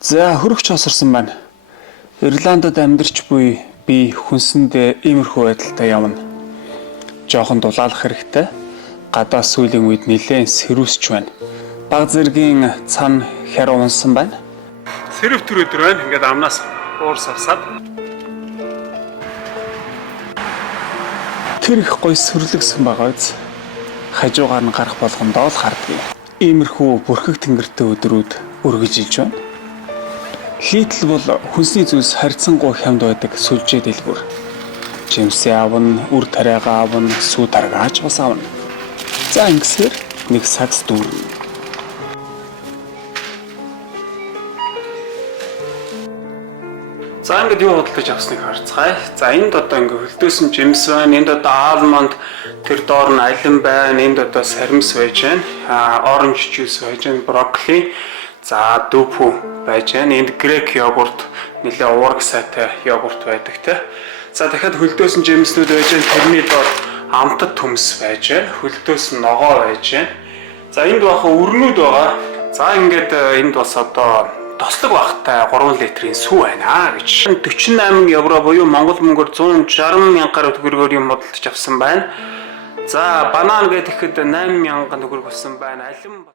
За хөрөгч хосорсон байна. Ирландд амьдарч буй би хүнсэндээ иймэрхүү байдалтай явна. Жохон дулаалах хэрэгтэй. Гадаа сүүлийн үед нэлээд сэрүүсч байна. Баг зэргийн цан хяр унсан байна. Сэрв төрөдөр байна. Ингээд амнаас уурс авсаад. Тэр их гоё сүрлэгсэн байгаа биз. Хажуугаар нь гарах болгондоо л хардгийг. Иймэрхүү бүрхэг тэнгэртэй өдрүүд өргөж илж байна. Литл бол хүнсний зүйлс харьцангуй хямд байдаг сүлжээ дэлгүүр. Жимсээ авна, үр тариагаа авна, сүү таргаач бас авна. За ингэсээр нэг сакс дүүрнэ. За ингээд юу худалдаж авсныг харцгаая. За энд одоо ингээд хөлдөөсөн жимс байна, энд одоо алмонд, тэр доор нь алин байна, энд одоо саримс байж байна, оранж жуус байж байна, брокколи. За дүүпүү байж байна. Энд грек йогурт, нэлээ уурга сайтай йогурт байдаг те. За дахиад хөлдөөсөн жимснүүд байж байна. Тэрний доор амтд төмс байж байна. Хөлдөөсөн ногоо байж байна. За энд баха өрнүүд байгаа. За ингээд энд бас одоо тослог багтай 3 литрийн сүү байна гэж. 48 евро буюу монгол мөнгөөр 160 мянгаар төгрөгөөр юм бодолдож авсан байна. За банан гэхэд 8 мянган төгрөг болсон байна. Алин